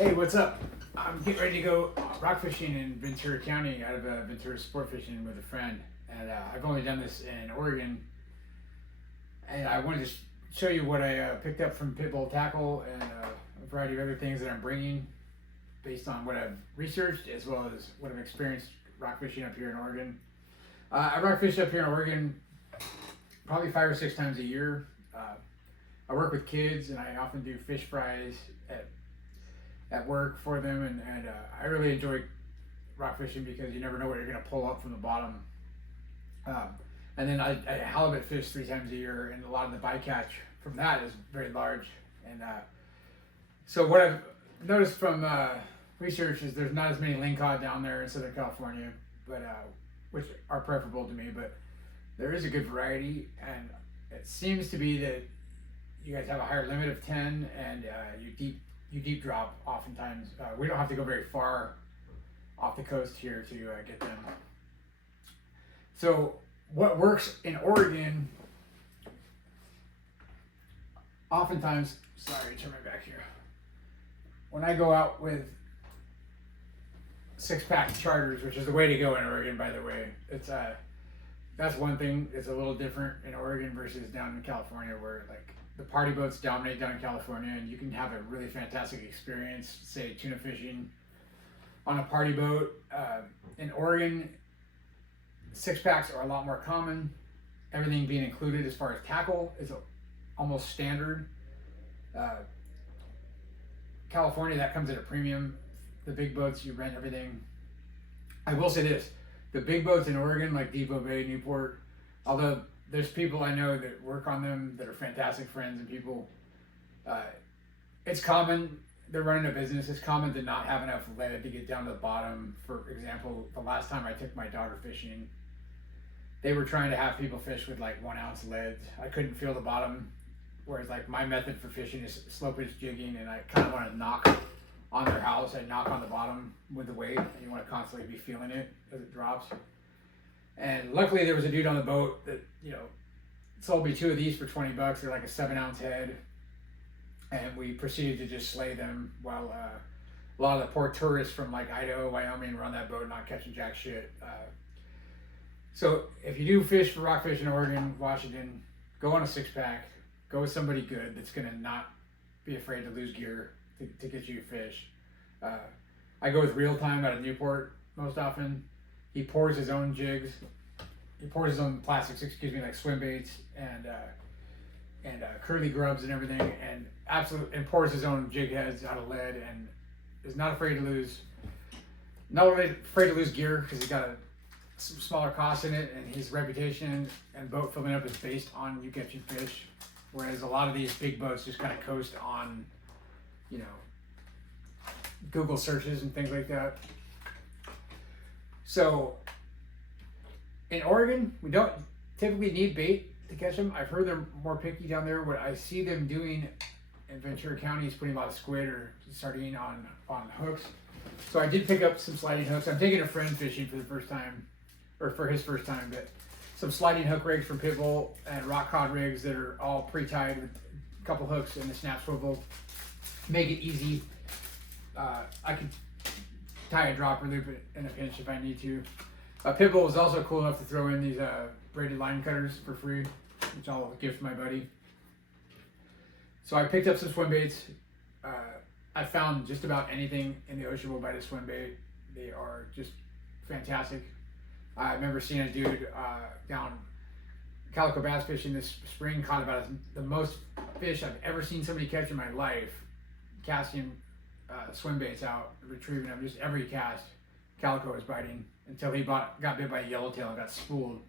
Hey, what's up? I'm getting ready to go rock fishing in Ventura County out of Ventura sport fishing with a friend. And I've only done this in Oregon. And I wanted to show you what I picked up from Pitbull Tackle and a variety of other things that I'm bringing based on what I've researched as well as what I've experienced rock fishing up here in Oregon. I rock fish up here in Oregon probably 5 or 6 times a year. I work with kids and I often do fish fries at work for them, and I really enjoy rock fishing because you never know what you're going to pull up from the bottom. And then I halibut fish 3 times a year, and a lot of the bycatch from that is very large. And so what I've noticed from research is there's not as many Lingcod down there in Southern California, but which are preferable to me, but there is a good variety, and it seems to be that you guys have a higher limit of 10, and you deep drop oftentimes. We don't have to go very far off the coast here to get them. So what works in Oregon, oftentimes, sorry, turn my back here. When I go out with 6-pack charters, which is the way to go in Oregon, by the way, it's that's one thing that's a little different in Oregon versus down in California, where like the party boats dominate down in California, and you can have a really fantastic experience, say tuna fishing on a party boat. In Oregon, 6-packs are a lot more common. Everything being included as far as tackle is almost standard. California, that comes at a premium. The big boats, you rent everything. I will say this, the big boats in Oregon, like Depot Bay, Newport, although there's people I know that work on them that are fantastic friends and people. It's common, they're running a business, it's common to not have enough lead to get down to the bottom. For example, the last time I took my daughter fishing, they were trying to have people fish with like 1 ounce lead. I couldn't feel the bottom, whereas like my method for fishing is slow pitch jigging, and I kind of want to knock on their house. I knock on the bottom with the weight, and you want to constantly be feeling it as it drops. And luckily there was a dude on the boat that, sold me 2 of these for $20. They're like a 7-ounce head. And we proceeded to just slay them while a lot of the poor tourists from like Idaho, Wyoming were on that boat not catching jack shit. So if you do fish for rockfish in Oregon, Washington, go on a 6-pack. Go with somebody good that's gonna not be afraid to lose gear to get you fish. I go with Real Time out of Newport most often. He pours his own jigs. He pours his own plastics, like swim baits and curly grubs and everything, and pours his own jig heads out of lead, and is not afraid to lose. Not only afraid to lose gear because he's got some smaller costs in it, and his reputation and boat filling up is based on you catching fish, whereas a lot of these big boats just kind of coast on, Google searches and things like that. So in Oregon, we don't typically need bait to catch them. I've heard they're more picky down there. What I see them doing in Ventura County is putting a lot of squid or sardine on hooks. So I did pick up some sliding hooks. I'm taking a friend fishing for the first time, or for his first time, but some sliding hook rigs from Pitbull and rock cod rigs that are all pre-tied with a couple hooks and a snap swivel. Make it easy. I could tie a dropper loop in a pinch if I need to. Pitbull was also cool enough to throw in these braided line cutters for free, which I'll give to my buddy. So I picked up some swim baits. I found just about anything in the ocean will bite a swim bait. They are just fantastic. I remember seeing a dude down calico bass fishing this spring, caught about the most fish I've ever seen somebody catch in my life, casting swim baits out, retrieving them. Just every cast, calico was biting until he got bit by a yellowtail and got spooled.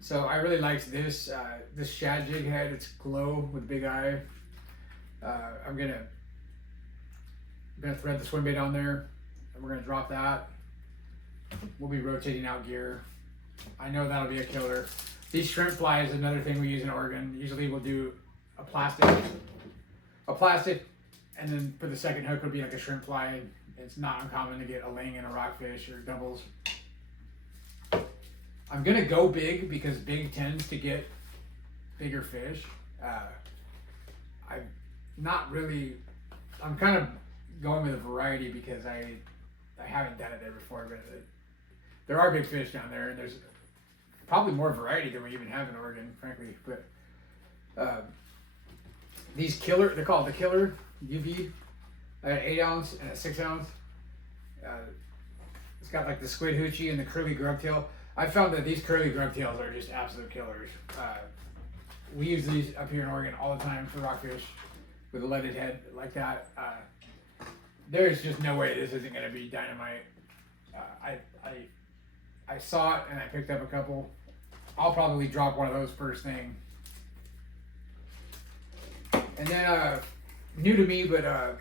So I really liked this shad jig head. It's glow with a big eye. I'm gonna thread the swim bait on there, and we're gonna drop that. We'll be rotating out gear. I know that'll be a killer. These shrimp fly is another thing we use in Oregon. Usually we'll do a plastic, and then for the second hook would be like a shrimp fly. It's not uncommon to get a ling and a rockfish or doubles. I'm gonna go big because big tends to get bigger fish. I'm not really I'm kind of going with a variety because I haven't done it there before, but there are big fish down there, and there's probably more variety than we even have in Oregon, frankly. But these killer, they're called the killer UV. I got 8 ounce and a 6 ounce. It's got like the squid hoochie and the curly grubtail. I found that these curly grubtails are just absolute killers. We use these up here in Oregon all the time for rockfish with a leaded head like that. There's just no way this isn't going to be dynamite. I saw it and I picked up a couple. I'll probably drop one of those first thing. And then new to me, but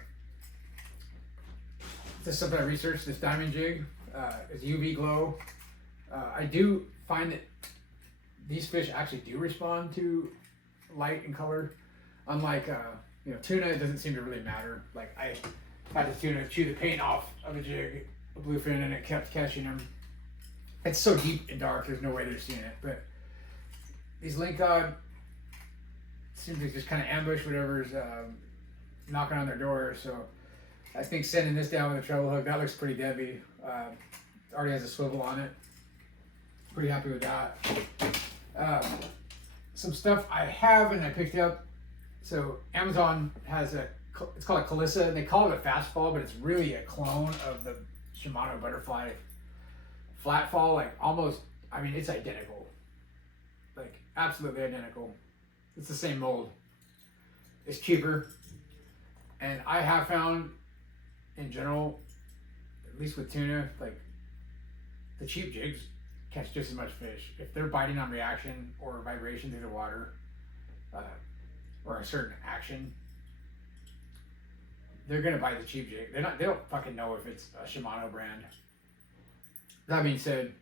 this is something I researched. This diamond jig is UV glow. I do find that these fish actually do respond to light and color. Unlike tuna, it doesn't seem to really matter. Like I had this tuna chew the paint off of a jig, a bluefin, and it kept catching them. It's so deep and dark, there's no way they're seeing it. But these Lingcod seem to just kind of ambush whatever's knocking on their door. So I think sending this down with a treble hook, that looks pretty deadly. It already has a swivel on it. Pretty happy with that. Some stuff I have and I picked up. So Amazon has it's called a Calissa, and they call it a fastfall, but it's really a clone of the Shimano Butterfly flatfall. Like almost, I mean, it's identical. Like absolutely identical. It's the same mold. It's cheaper. And I have found, in general, at least with tuna, like the cheap jigs catch just as much fish. If they're biting on reaction or vibration through the water, or a certain action, they're gonna bite the cheap jig. They don't fucking know if it's a Shimano brand. That being said,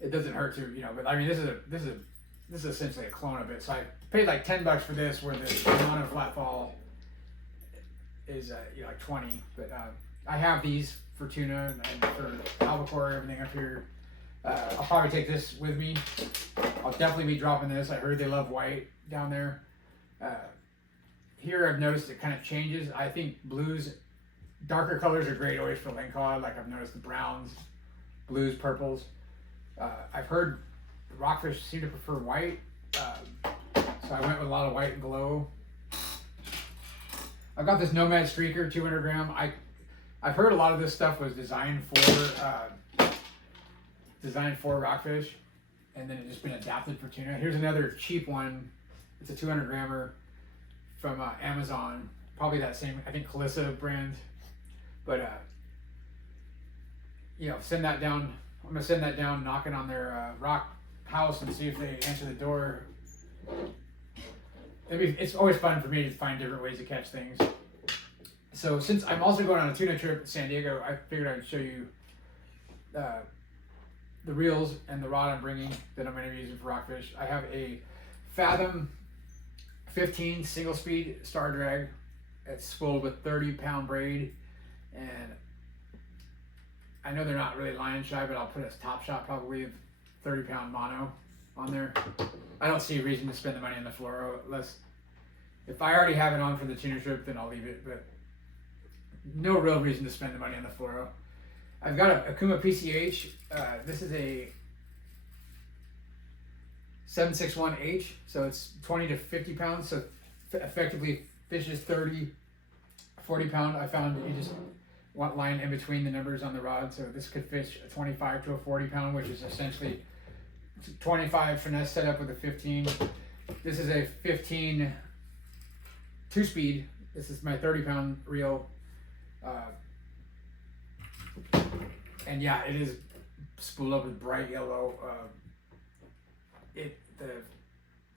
it doesn't hurt to, but I mean this is essentially a clone of it. So I paid like $10 for this, where the Shimano flatfall is like 20. But I have these for tuna and for albacore, everything up here. I'll probably take this with me. I'll definitely be dropping this. I heard they love white down there. Here I've noticed it kind of changes. I think blues, darker colors are great always for Lingcod. Like I've noticed the browns, blues, purples. I've heard rockfish seem to prefer white. So I went with a lot of white and glow. I've got this Nomad Streaker 200 gram. I've heard a lot of this stuff was designed for rockfish, and then it's just been adapted for tuna. Here's another cheap one. It's a 200 grammer from Amazon. Probably that same, I think, Calissa brand. But send that down. I'm gonna send that down, knocking on their rock house and see if they answer the door. It's always fun for me to find different ways to catch things. So since I'm also going on a tuna trip to San Diego, I figured I'd show you the reels and the rod I'm bringing that I'm going to be using for rockfish. I have a Fathom 15 single speed star drag. It's spooled with 30-pound braid, and I know they're not really lion shy, but I'll put a top shot probably of 30-pound mono on there. I don't see a reason to spend the money on the fluoro, unless if I already have it on for the tuna trip, then I'll leave it, but no real reason to spend the money on the fluoro. I've got a Akuma PCH. This is a 761H, so it's 20 to 50 pounds, so effectively fishes 30, 40 pound. I found that you just want line in between the numbers on the rod, so this could fish a 25 to a 40 pound, which is essentially 25 finesse set up with a 15. This is a 15 2-speed. This is my 30-pound reel. And yeah, it is spooled up with bright yellow. The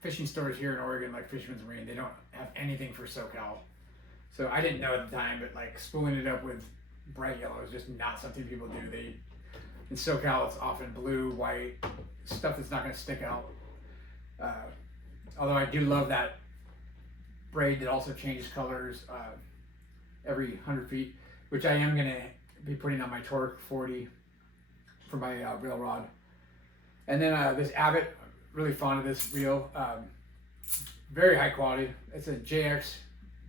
fishing stores here in Oregon, like Fisherman's Marine, they don't have anything for SoCal. So I didn't know at the time, but like spooling it up with bright yellow is just not something people do. In SoCal, it's often blue, white, stuff that's not going to stick out. Although I do love that braid that also changes colors every 100 feet, which I am going to be putting on my Torque 40 for my reel rod. And then this Abbott, really fond of this reel. Very high quality. It's a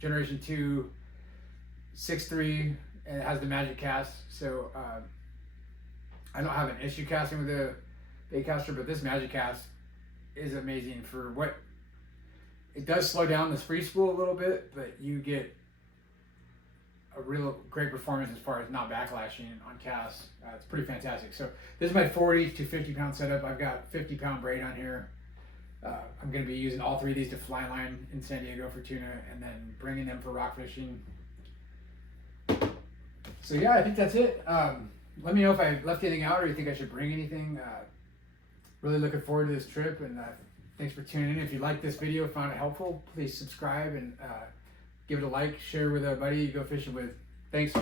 Generation 2 6.3, and it has the magic cast. So I don't have an issue casting with the bait caster, but this magic cast is amazing for what it does. Slow down the free spool a little bit, but you get a real great performance as far as not backlashing on casts. It's pretty fantastic. So this is my 40 to 50 pound setup. I've got 50 pound braid on here. I'm going to be using all 3 of these to fly line in San Diego for tuna, and then bringing them for rock fishing. So yeah, I think that's it. Let me know if I left anything out or you think I should bring anything. Really looking forward to this trip, and thanks for tuning in. If you like this video, found it helpful, please subscribe and give it a like, share with a buddy you go fishing with. Thanks.